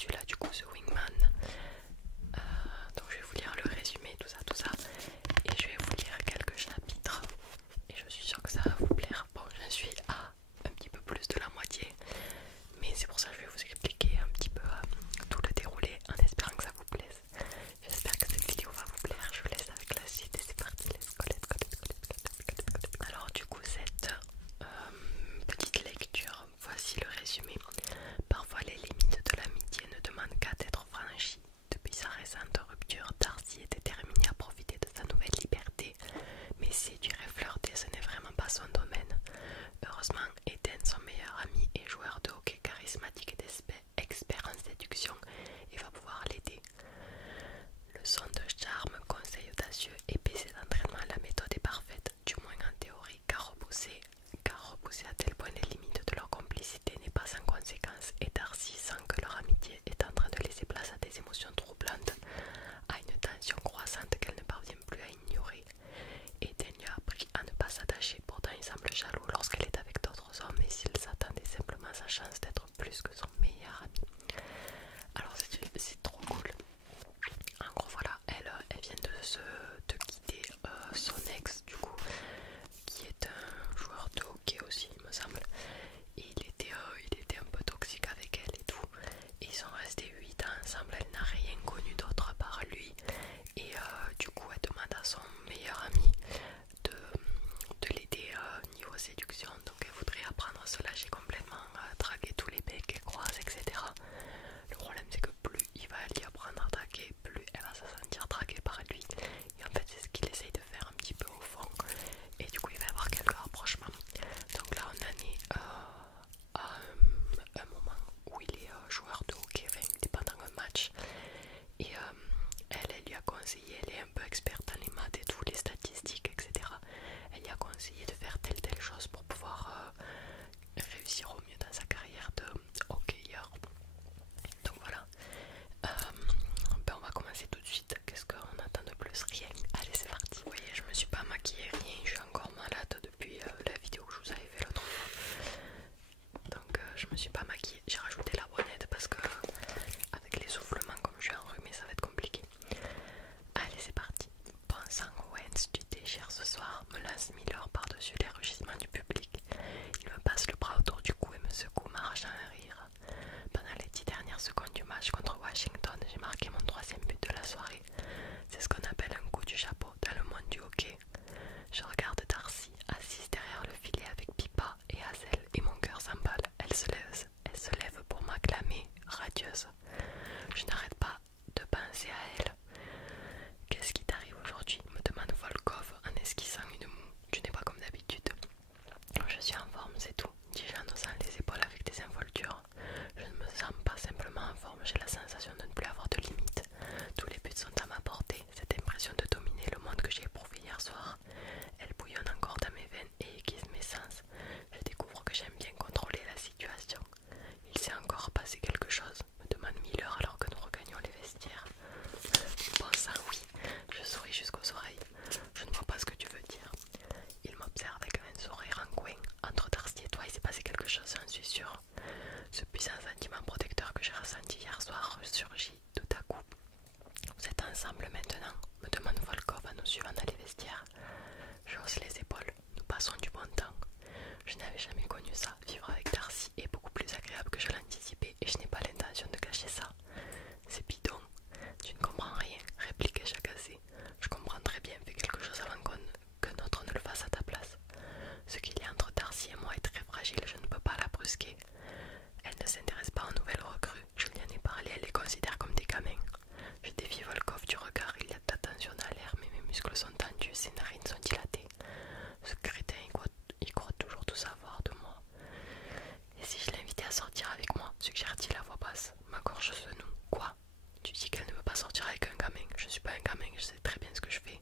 celui-là du coup, The Wingman. Donc je vais vous lire le résumé, tout ça, et je vais vous lire quelques chapitres, et je suis sûre que ça va vous plaire. Bon, je suis à un petit peu plus de la moitié, mais c'est pour ça que je vais vous expliquer un petit peu tout le déroulé en espérant que ça vous plaise. J'espère que cette vidéo va vous plaire. Je vous laisse avec la suite et c'est parti. Let's go, let's go, let's go, let's go, let's go, let's go. Alors du coup cette petite lecture, voici le résumé. Parfois les limites de l'amitié ne demandent qu'à être franchies. Depuis sa récente rupture, Darcy est déterminé à profiter de sa nouvelle liberté, mais séduire et flirter, ce n'est vraiment pas son domaine. Heureusement, Eden, son meilleur ami et joueur de hockey charismatique et expert en séduction, et va pouvoir l'aider. Leçon de charme, conseil audacieux et PC d'entraînement, la méthode est parfaite, du moins en théorie, car repousser à tel point les limites de leur complicité n'est pas sans conséquence, et Darcy sent que leur amitié est en train de laisser place à des émotions troublantes, à une tension croissante qu'elle ne parvient plus à ignorer. Eden lui a appris à ne pas s'attacher, pourtant il semble jaloux lorsqu'elle est avec d'autres hommes, et s'il s'attendait simplement à sa chance d'être plus que son meilleur ami. Alors c'est trop cool. En gros voilà, elle vient de quitter son ex du coup, qui est un joueur de hockey aussi il me semble, et il était un peu toxique avec elle et tout, et ils sont restés 8 ans ensemble, elle n'a rien connu d'autre à part lui, et du coup elle demande à son meilleur ami de l'aider niveau séduction, donc elle voudrait apprendre à se lâcher complètement, à draguer tous les mecs qu'elle croise, etc. Le problème c'est que plus il va lui apprendre à draguer, plus elle va se sentir draguée par lui, et en fait c'est ce qu'il essaye de faire un petit peu au fond, et du coup il va y avoir quelques rapprochements. Donc là on en est à un moment où il est joueur de hockey, enfin il est pendant un match, et elle lui a conseillé, elle est un peu experte dans les maths et tout, les statistiques, etc. Elle lui a conseillé de faire telle chose pour pouvoir réussir au mieux dans sa carrière de hockeyeur. Donc voilà, ben on va commencer tout de suite. Qu'est-ce qu'on attend de plus? Rien. Allez c'est parti. Vous voyez, je me suis pas maquillée, rien, je suis encore malade depuis la vidéo que je vous avais fait l'autre fois. Donc je me suis pas maquillée, j'ai rajouté la bonnette parce que avec l'essoufflement comme je suis enrhumée ça va être compliqué. Allez c'est parti. Pensant au Wens, tu déchires ce soir, me lance Miller par-dessus les rugissements du public. Il me passe le bras autour du cou et me secoue, m'arrachant un rire. Pendant les 10 dernières secondes du match contre Washington, j'ai marqué mon 3e but de la soirée. C'est ce qu'on appelle un coup du chapeau dans le monde du hockey. Je regarde Darcy, assise derrière le filet avec Pippa et Hazel, et mon cœur s'emballe. Elle se lève pour m'acclamer, radieuse. Je n'arrête pas de penser à elle. Qu'est-ce qui t'arrive aujourd'hui? Me demande Volkov en esquissant une moue. Tu n'es pas comme d'habitude. Je suis en forme, c'est tout, dis-je en haussant les épaules avec des involtures. Je ne me sens pas simplement en forme, j'ai la sensation de ne plus avoir de limites. Tous les buts sont à ma portée. Cette impression de dominer le monde que j'ai éprouvé hier soir, elle bouillonne encore dans mes veines et aiguise mes sens. Je découvre que j'aime bien contrôler la situation. Il s'est encore passé quelque chose, me demande Miller alors que nous regagnons les vestiaires. Bon ça oui, je souris jusqu'aux oreilles. Je ne vois pas ce que tu veux dire. Il m'observe avec un sourire en coin. Entre Darcy et toi, il s'est passé quelque chose, j'en suis sûre. Ce puissant sentiment protecteur que j'ai ressenti hier soir ressurgit tout à coup. Vous êtes ensemble maintenant? Me demande Volkov en nous suivant dans les vestiaires. Je hausse les épaules. Nous passons du bon temps. Je n'avais jamais connu ça. Vivre avec Darcy est beaucoup plus agréable que je l'anticipais et je n'ai pas l'intention de cacher ça. C'est bidon. Tu ne comprends rien, répliquai-je agacé. Je comprends très bien, fais quelque chose avant que notre ne le fasse à ta place. Ce qu'il y a entre Darcy et moi est très fragile, je ne peux pas la brusquer. Elle ne s'intéresse pas aux nouvelles recrues, je lui en ai parlé, elle les considère comme des gamins. Je défie Volkov du regard, il y a de la tension dans l'air, mais mes muscles sont tendus, ses narines sont dilatées. Ce crétin, il croit toujours tout savoir de moi. Et si je l'invitais à sortir avec moi, suggère-t-il à voix basse. Ma gorge se noue. Quoi? Tu dis qu'elle ne veut pas sortir avec un gamin. Je ne suis pas un gamin, je sais très bien ce que je fais.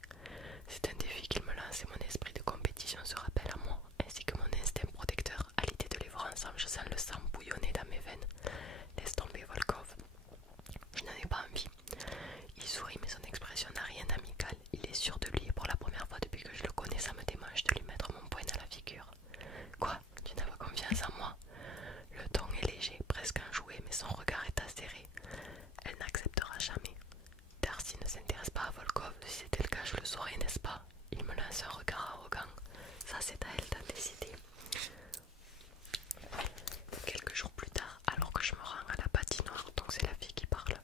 C'est un défi qu'il me lance et mon esprit de compétition se rappelle à moi, ainsi que mon instinct protecteur. À l'idée de les voir ensemble, je sens le sang bouillonner dans mes veines. Laisse tomber Volkov. Je n'en ai pas envie. Il sourit mais son expression n'a rien d'amical. Il est sûr de lui et pour la première fois depuis que je le connais, ça me démange de lui mettre mon poing dans la figure. Quoi? Tu n'as pas confiance en moi? Le ton est léger, presque enjoué, mais son regard est acéré. saurais, n'est-ce pas? Il me lance un regard arrogant. Ça, c'est à elle d'en décider. Quelques jours plus tard, alors que je me rends à la patinoire, donc c'est la fille qui parle,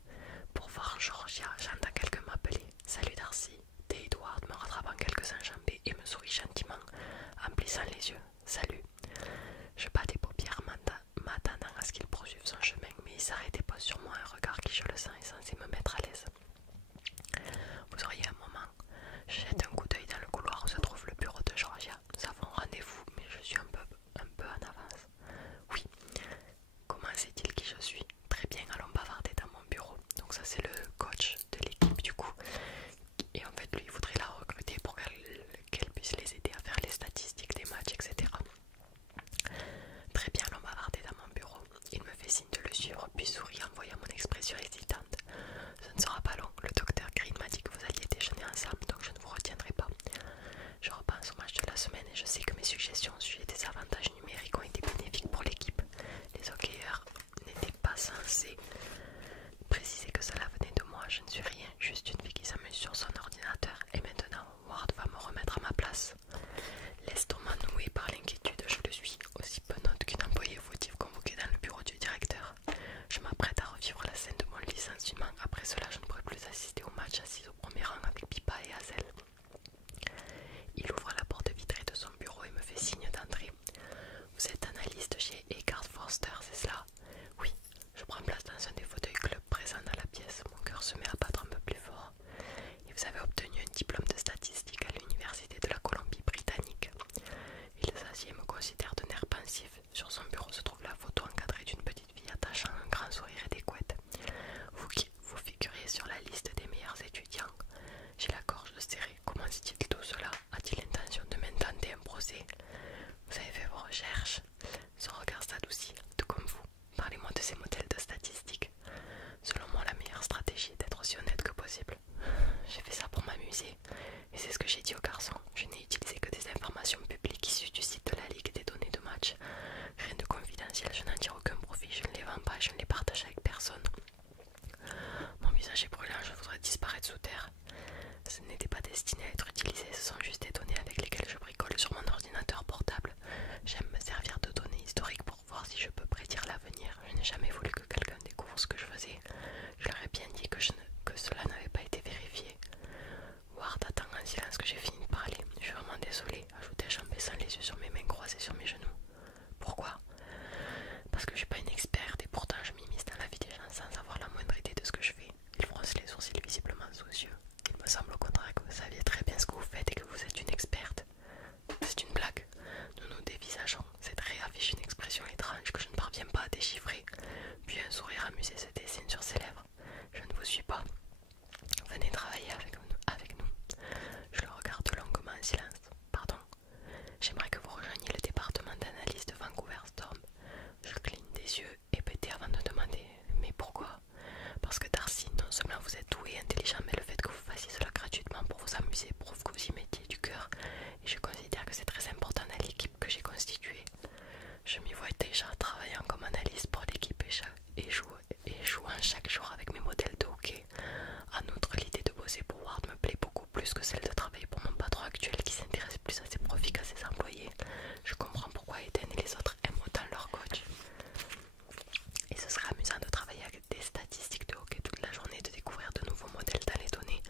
pour voir Georgia, j'entends quelqu'un m'appeler. Salut Darcy. T. Edward me rattrape en quelques enjambées et me sourit gentiment en plissant les yeux. Salut. Je bats des paupières m'attendant à ce qu'il poursuive son chemin, mais il s'arrête et pose sur moi un regard qui, je le sens, est censé me mettre à l'aise. Vous auriez un moment. Je jette un coup d'œil dans le couloir où se trouve le bureau de Georgia. Nous avons rendez-vous, mais je suis un peu en avance. Oui. Comment sait-il qui je suis? Très bien, allons bavarder dans mon bureau. Donc ça c'est le coach de l'équipe du coup. Et en fait lui il voudrait la recruter pour qu'elle puisse les aider à faire les statistiques des matchs, etc. Très bien, allons bavarder dans mon bureau. Il me fait signe de le suivre, puis sourit en voyant mon expression hésitante. Ce ne sera pas long. Le docteur Green m'a dit que vous alliez déjeuner ensemble, donc je ne vous retiendrai pas. Je repense au match de la semaine et je sais que mes suggestions au sujet des avantages numériques ont été bénéfiques pour l'équipe. Les hockeyeurs n'étaient pas censés préciser que cela venait de moi. Je ne suis rien, juste une fille qui s'amuse sur son ordinateur. Et maintenant, Ward va me remettre à ma place. L'estomac noué par l'inquiétude, je le suis, aussi penote qu'une employée fautive convoquée dans le bureau du directeur. Je m'apprête à revivre la scène de mon licenciement. Après cela, je ne pourrai plus assister au match assise au premier rang avec Pipa et Hazel. Il ouvre la porte vitrée de son bureau et me fait signe d'entrer. Vous êtes analyste chez Eckhart Forster, c'est cela? Oui. Je prends place dans un des fauteuils club présents dans la pièce. Mon cœur se met à battre un peu plus fort. Et vous avez obtenu un diplôme de statistique à l'université de la Colombie-Britannique. Il s'assied et me considère d'un air pensif. Sur son bureau se trouve la photo encadrée d'une petite fille attachant un grand sourire et des couettes. Vous figuriez sur la liste des meilleurs étudiants. J'ai la gorge serrée. Comment dit-il tout cela? A-t-il l'intention de m'intenter un procès? Vous avez fait vos recherches? Son regard s'adoucit, tout comme vous. Parlez-moi de ces modèles de statistiques. Selon moi, la meilleure stratégie est d'être aussi honnête que possible. J'ai fait ça pour m'amuser. Et c'est ce que j'ai dit au garçon. Je n'ai utilisé que des informations publiques issues du site de la Ligue et des données de match. Rien de confidentiel, je n'en tire aucun profit, je ne les vends pas, je ne les partage avec personne. Mon visage est brûlant, je voudrais disparaître sous terre. Ce n'était pas destiné à être utilisé, ce sont juste des données avec lesquelles je bricole sur mon ordinateur portable. J'aime me servir de données historiques pour voir si je peux prédire l'avenir. Je n'ai jamais voulu que quelqu'un découvre ce que je faisais. Je leur ai bien dit que cela n'avait pas été vérifié. Ward attend en silence que j'ai fini de parler. Je suis vraiment désolée, ajoutai-je en baissant les yeux sur mes mains croisées sur mes genoux. Pourquoi? Parce que je suis pas une experte et pourtant je m'immisce dans la vie des gens sans avoir la moindre idée de ce que je fais. Il fronce les sourcils visiblement soucieux. Il me semble au contraire que vous saviez très bien ce que vous faites et que vous êtes une experte. C'est une blague. Nous nous dévisageons. Cette trait affiche une expression étrange que je ne parviens pas à déchiffrer. Puis un sourire amusé se dessine sur ses lèvres. Je ne vous suis pas. Venez travailler avec nous. Je le regarde longuement en silence. Pardon. J'aimerais que vous rejoigniez le département d'analyse de Vancouver Storm. Je cligne des yeux hébétés avant de demander mais pourquoi? Parce que Darcy, non seulement vous êtes doué et intelligent, mais le fait que vous fassiez cela gratuitement pour vous amuser prouve que vous y mettiez du cœur. Et je considère que c'est très important dans l'équipe que j'ai constituée. Je m'y vois déjà travaillant comme analyste pour l'équipe et jouant chaque jour avec mes modèles de hockey. En outre, l'idée de bosser pour Ward me plaît beaucoup plus que celle de travailler pour mon patron actuel qui s'intéresse plus à ses profits qu'à ses employés. Je comprends pourquoi Eden et les autres aiment autant leur coach. Et ce serait amusant de travailler avec des statistiques de hockey toute la journée, de découvrir de nouveaux modèles dans les données.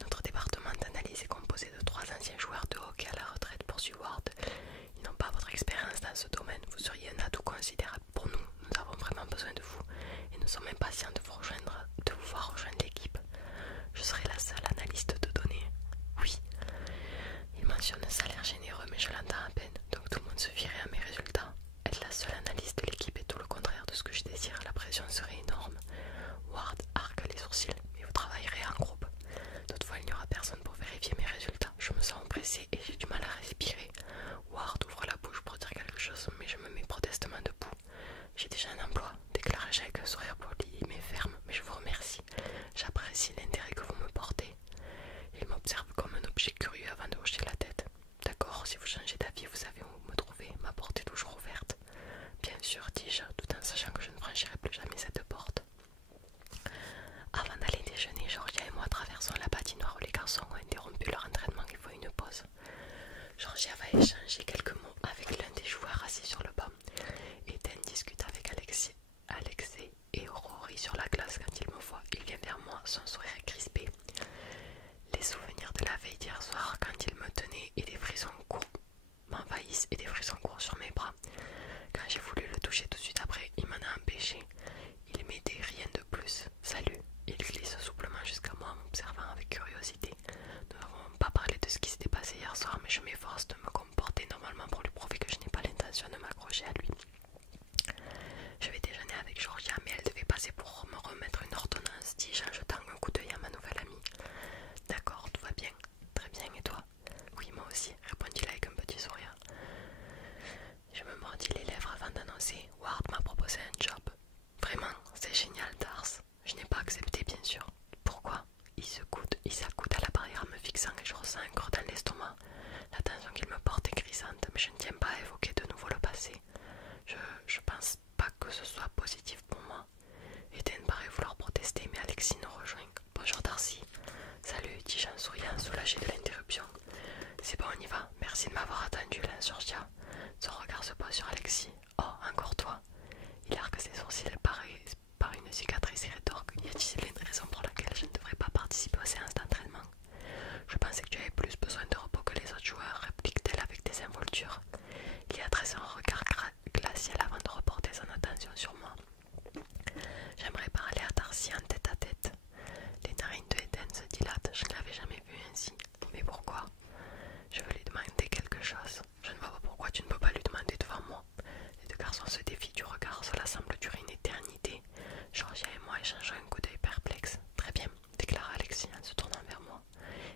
Notre département d'analyse est composé de 3 anciens joueurs de hockey à la retraite, poursuit Ward. Ils n'ont pas votre expérience dans ce domaine, vous seriez un atout considérable pour nous. Nous avons vraiment besoin de vous et nous sommes impatients de vous voir rejoindre l'équipe. Je serai la seule analyste de données. Oui. Il mentionne un salaire généreux, mais je l'entends à peine, donc tout le monde se fierait à mes résultats. Être la seule analyste de l'équipe est tout le contraire de ce que je désire. La pression serait énorme. Ward arque les sourcils, mais vous travaillerez en groupe. Toutefois, il n'y aura personne pour vérifier mes résultats. Je me sens oppressée et j'ai du mal à respirer. Ward ouvre la bouche pour dire quelque chose, mais je me mets protestement debout. J'ai déjà un emploi, déclarai-je avec un sourire poli mais ferme, mais je vous remercie. J'apprécie l'intérêt que vous me portez. Il m'observe comme un objet curieux avant de hocher la tête. D'accord, si vous changez d'avis, vous savez où me trouver, ma porte est toujours ouverte. Bien sûr, dis-je, tout en sachant que je ne franchirai plus jamais cette porte. Avant d'aller déjeuner, Georgia et moi traversons la patinoire où les garçons ont interrompu leur entraînement, il faut une pause. Georgia va échanger quelques mots avec l'un des joueurs assis sur le banc. Eden discute avec Alexei et Rory sur la glace quand il me voit. Il vient vers moi, son sourire crispé. Les souvenirs de la veille d'hier soir, quand il me tenait et des frissons courts m'envahissent et des frissons courts sur mes bras. Quand j'ai voulu le toucher tout de suite après, il m'en a empêché. Il m'aidait, rien de plus. Salut. Il glisse souplement jusqu'à moi en m'observant avec curiosité. Nous n'avons pas parlé de ce qui s'était passé hier soir, mais je m'efforce de me comporter normalement pour lui prouver que je n'ai pas l'intention de m'accrocher à lui. Je vais déjeuner avec Georgia, mais elle devait passer pour me remettre une ordonnance, dis-je en jetant un coup d'œil à ma nouvelle amie. D'accord, tout va bien. Très bien, et toi? Oui, moi aussi, répondit-il avec un petit sourire. Je me mordis les lèvres avant d'annoncer. Ward m'a proposé un job. Vraiment, c'est génial, Dars. Je n'ai pas accepté, bien sûr. Pourquoi? Il s'accoude à la barrière en me fixant et je ressens un creux dans l'estomac. L'attention qu'il me porte est grisante, mais je ne tiens pas à évoquer de nouveau le passé. Je pense pas que ce soit positif pour moi. Eden paraît vouloir protester, mais Alexis nous rejoint. Bonjour Darcy. Salut, dis-je en souriant, soulagé de l'interruption. C'est bon, on y va. Merci de m'avoir attendu, l'insurgia. Son regard se pose sur Alexis. Oh, encore toi. Il arque ses sourcils par une cicatrice et rétorque. Y a-t-il une raison pour laquelle je ne devrais pas participer aux séances d'entraînement? Je pensais que tu avais plus besoin de repos que les autres joueurs, réplique-t-elle avec désinvolture. Il y a adressé un regard glacial avant de reporter son attention sur moi. J'aimerais parler à Darcy en tête à tête. Les narines de Eden se dilatent, je ne l'avais jamais vu ainsi. Mais pourquoi? Je veux lui demander quelque chose. Je ne vois pas pourquoi tu ne peux pas lui demander devant moi. Les deux garçons se défient du regard, cela semble durer une éternité. Georgia et moi échangeons un coup d'œil perplexe. Très bien, déclara Alexis en se tournant vers moi.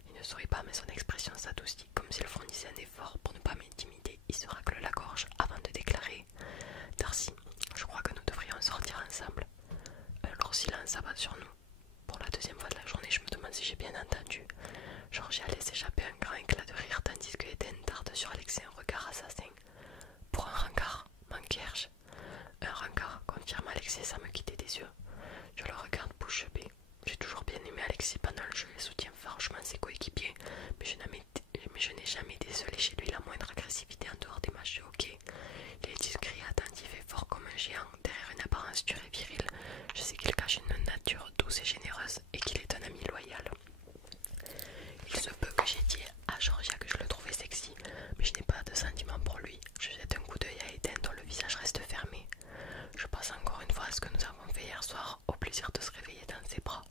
Il ne sourit pas, mais son expression s'adoucit, comme s'il fournissait un effort pour ne pas m'intimider. Il se racle la gorge avant de déclarer. Darcy, je crois que nous devrions sortir ensemble. Un lourd silence s'abat sur nous. Pour la deuxième fois de la journée, je me demande si j'ai bien entendu. Georgia laisse échapper un grand éclat de rire tandis que Eden darde sur Alexis un regard assassin. Pour un rencard, manquai-je. Un rencard, confirme Alexis sans me quitter des yeux. Je le regarde bouche bée. J'ai toujours bien aimé Alexis pendant le jeu et soutient farouchement ses coéquipiers, mais je n'ai jamais décelé chez lui la moindre agressivité en dehors des matchs de hockey. Il est discret, attentif et fort comme un géant, derrière une apparence dure et virile. Je sais qu'il cache une nature douce et généreuse et qu'il est un ami loyal. Il se peut que j'ai dit à Georgia que je le trouvais sexy, mais je n'ai pas de sentiment pour lui. Je jette un coup d'œil à Eden dont le visage reste fermé. Je pense encore une fois à ce que nous avons fait hier soir, au plaisir de se réveiller dans ses bras.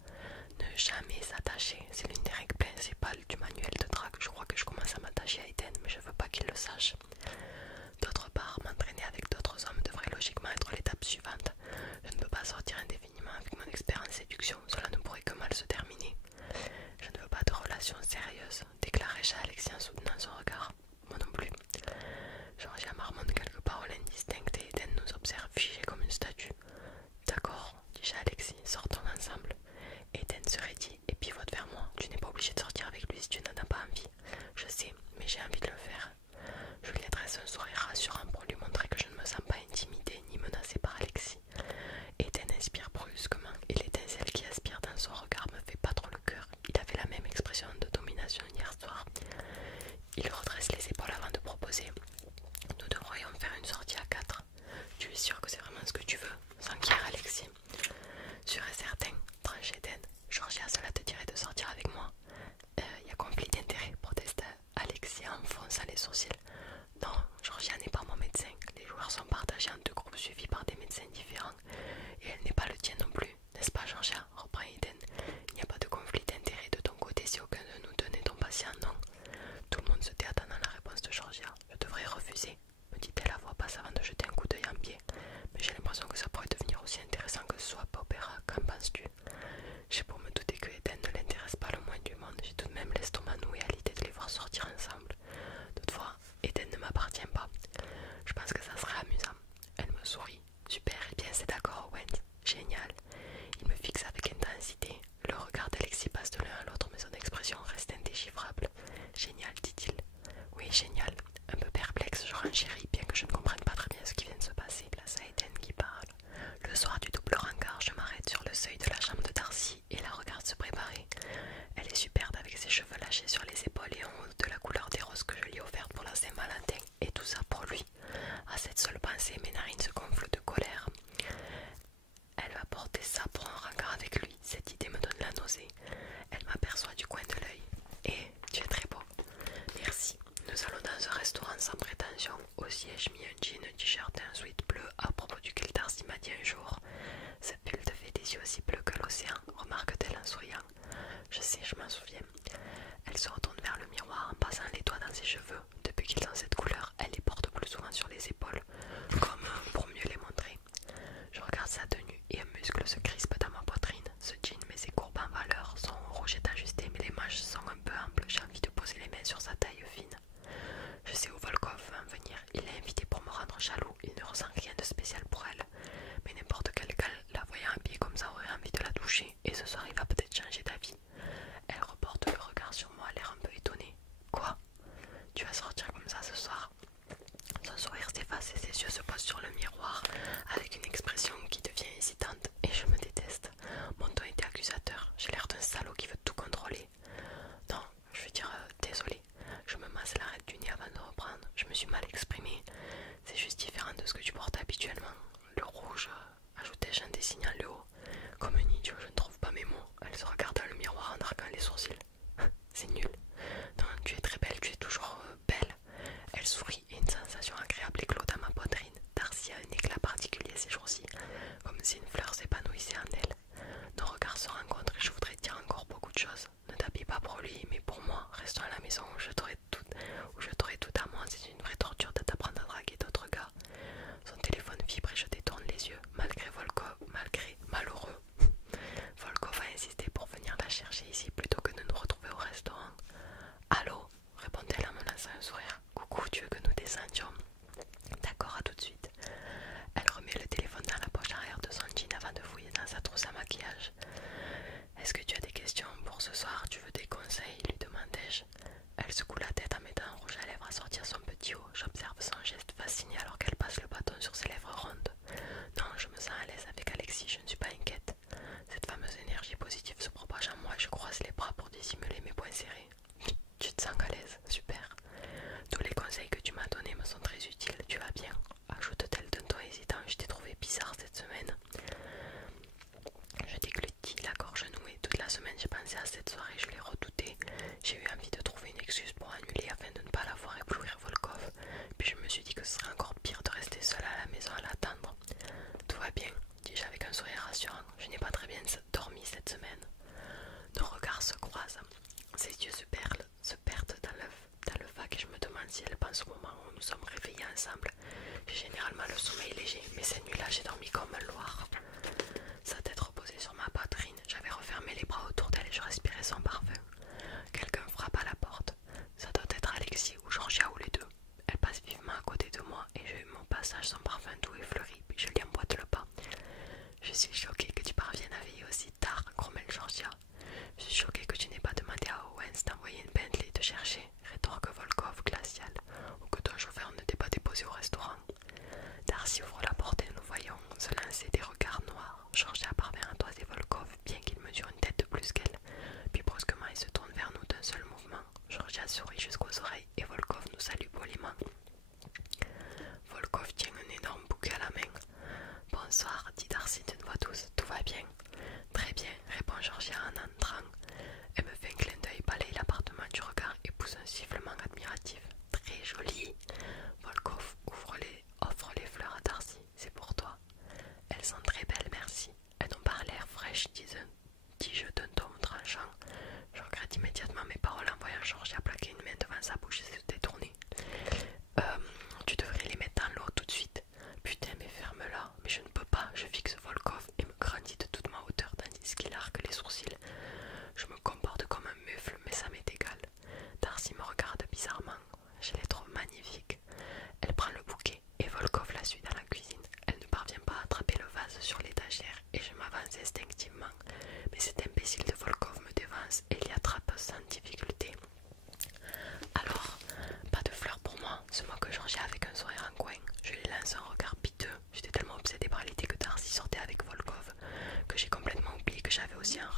Ne jamais s'attacher, c'est l'une des règles principales du manuel de drague. Je crois que je commence à m'attacher à Eden, mais je veux pas qu'il le sache. D'autre part, m'entraîner avec d'autres hommes devrait logiquement être l'étape suivante. Je ne peux pas sortir indéfiniment avec mon expert en séduction, cela ne pourrait que mal se terminer. Je ne veux pas de relation sérieuse, déclarai-je à Alexis en soutenant son regard. Moi non plus. Georgia marmonne quelques paroles indistinctes et Eden nous observe figés comme une statue. D'accord, dis-je à Alexis, sortons ensemble. Eden se raidit et pivote vers moi. Tu n'es pas obligé de sortir avec lui si tu n'en as pas envie. Je sais, mais j'ai envie de le faire. Je lui adresse un sourire rassurant pour lui montrer que je ne me sens pas intimidée ni menacée par Alexis. Eden inspire brusquement et l'étincelle qui aspire dans son regard me fait battre le cœur. Il avait la même expression de domination hier soir. Il redresse les épaules avant de proposer. Nous devrions faire une sortie à 4. Tu es sûr que c'est vraiment ce que tu veux? S'enquiert Alexis. Sûr et certain, tranche Eden. Georgia, cela te dirait de sortir avec moi? Y a conflit d'intérêt, proteste Alexis en fronçant les sourcils. Non, Georgia n'est pas mon médecin. Les joueurs sont partagés en deux groupes suivis par des médecins différents. Et elle n'est pas le tien non plus, n'est-ce pas Georgia? Reprend Eden. Il n'y a pas de conflit d'intérêt de ton côté si aucun de nous tenait ton patient, non? Tout le monde se tait attendant la réponse de Georgia. Je devrais refuser, me dit-elle à voix basse avant de jeter un coup d'œil en biais. Mais j'ai l'impression que ça pourrait devenir aussi intéressant que ce soit opéra. Qu'en penses-tu? J'ai pour me douter que Eden ne l'intéresse pas le moins du monde. J'ai tout de même l'estomac noué à l'idée de les voir sortir ensemble. Toutefois, Eden ne m'appartient pas. Je pense que ça serait amusant. Elle me sourit. Super, eh bien c'est d'accord, Wendy. Génial. Il me fixe avec intensité. Le regard d'Alexis passe de l'un à l'autre, mais son expression reste indéchiffrable. Génial, dit-il. Oui, génial. Un peu perplexe, je renchéris, bien que je ne comprenne pas très bien ce qui vient de se passer. Place à Eden qui parle. Le soir du double rencard, je m'arrête sur le seuil de la chambre de Darcy et la regarde se préparer yeux aussi bleus que l'océan, remarque-t-elle en souriant. Je sais, je m'en souviens. Elle se retourne vers le miroir en passant les doigts dans ses cheveux. Depuis qu'ils ont cette couleur, elle les porte plus souvent sur les épaules, comme pour mieux les montrer. Je regarde sa tenue et un muscle se crispe dans ma poitrine. Ce jean met ses courbes en valeur, son rouge est ajusté mais les manches sont un peu amples. J'ai envie de poser les mains sur sa taille fine. Je sais où Volkov va en venir. Il l'a invité pour me rendre jaloux. Il ne ressent rien de spécial pour elle. Mais n'importe quel gars la voyant habillée comme ça aurait envie de la toucher. Et ce soir il va peut-être changer d'avis. Elle reporte le regard sur moi, l'air un peu étonnée. Quoi? Tu vas sortir comme ça ce soir? Son sourire s'efface et ses yeux se posent sur le miroir avec une expression qui devient hésitante et je me déteste. Mon ton était accusateur, j'ai l'air d'un salaud qui veut tout contrôler. Non, je veux dire désolé. Je me masse l'arête du nez avant de reprendre. Je me suis mal exprimée. C'est juste différent de ce que tu portes habituellement. Le rouge, ajoutai-je en désignant le haut. Comme un idiot, je ne trouve pas mes mots. Elle se regarde dans le miroir en arquant les sourcils. C'est nul. Non, tu es très belle, tu es toujours belle. Elle sourit et une sensation agréable éclot dans ma poitrine. Darcy a un éclat particulier ces jours-ci, comme si une fleur s'épanouissait en elle. Nos regards se rencontrent et je voudrais dire encore beaucoup de choses. Ne t'habille pas pour lui, mais pour moi, restons à la maison où je t'aurai tout à moi. C'est une vraie torture de t'apprendre à draguer d'autres gars. Son téléphone vibre et je détourne les yeux, malgré malheureux. Volkov a insisté pour venir la chercher ici plutôt que de nous retrouver au restaurant. Allô, répond-elle en me lançant un sourire. Coucou, tu veux que nous descendions? D'accord, à tout de suite. Elle remet le téléphone dans la poche arrière de son jean avant de fouiller dans sa trousse à maquillage. Est-ce que tu as des questions pour ce soir? Tu veux des conseils? Lui demandai-je. Elle secoue la tête en mettant un rouge à lèvres à sortir son petit haut. J'observe son geste fasciné alors qu'elle passe le bâton sur ses lèvres rondes. Non, je me sens à l'aise avec Alexis, je ne suis pas inquiète. Cette fameuse énergie positive se propage en moi et je croise les bras pour dissimuler mes poings serrés. Tu te sens à l'aise? Super. Tous les conseils que tu m'as donnés me sont très utiles. Tu vas bien? Ajoute-t-elle d'un ton hésitant. Je t'ai trouvé bizarre cette semaine. Je déglutis, la gorge nouée. Toute la semaine j'ai pensé à cette soirée, je l'ai redoutée. J'ai eu envie de trouver une excuse pour annuler afin de ne pas la voir éblouir Volkov. Puis je me suis dit que ce serait encore pire de rester seule à la maison à l'attendre. Tout va bien, dis-je avec un sourire rassurant. Je n'ai pas très bien dormi cette semaine. Nos regards se croisent. Ses yeux se perdent dans le vague et je me demande si elle pense au moment où nous sommes réveillés ensemble. J'ai généralement le sommeil léger, mais cette nuit-là j'ai dormi comme un loir. Sa tête reposait sur ma poitrine, j'avais refermé les bras autour d'elle et je respirais son parfum. Quelqu'un frappe à la porte. Ça doit être Alexis ou Georgia ou les deux. Elle passe vivement à côté de moi et j'ai eu mon passage son parfum doux et fleuri, puis je lui emboîte le pas. Je suis choquée que tu parviennes à veiller aussi tard, grommelle Georgia. Je suis choquée que tu n'aies pas demandé à Owens d'envoyer une Bentley te chercher, rétorque Volkov glacial, ou que ton chauffeur ne t'ait pas déposé au restaurant. Darcy ouvre la porte et nous voyons se lancer des regards noirs. Georgia parvient à toiser Volkov, bien qu'il mesure une tête de plus qu'elle. Puis brusquement il se tourne vers nous d'un seul mouvement. Georgia sourit jusqu'aux oreilles et Volkov nous salue poliment. Volkov tient un énorme bouquet à la main. Bonsoir, dit Darcy d'une voix douce. Tout va bien? Très bien, répond Georgia en entrant. Elle me fait un clin d'œil, balaye l'appartement du regard et pousse un sifflement admiratif. Très joli. Volkov offre les fleurs à Darcy. C'est pour toi. Elles sont très belles, merci. Elles n'ont pas l'air fraîches, dis-je d'un ton tranchant. Je regrette immédiatement mes paroles en voyant Georgia plaquer une main devant sa bouche et se détourner. Tu devrais les mettre dans l'eau tout de suite. Putain, mais ferme-la. Mais je ne peux pas. Je fixe Volkov et me grandis de toute ma hauteur tandis qu'il arque les sourcils. Je me comporte comme un mufle, mais ça m'est égal. Darcy me regarde bizarrement. Je les trouve magnifiques. Elle prend le bouquet et Volkov la suit dans la cuisine. Elle ne parvient pas à attraper le vase sur l'étagère et je m'avance instinctivement. Mais cet imbécile de Volkov me dévance et l'y attrape sans difficulté. Alors, pas de fleurs pour moi, se moque Georgia avec un sourire en coin. Je lui lance un regard piteux. J'étais tellement obsédée par l'idée que Darcy sortait avec Volkov que j'ai complètement oublié que j'avais aussi un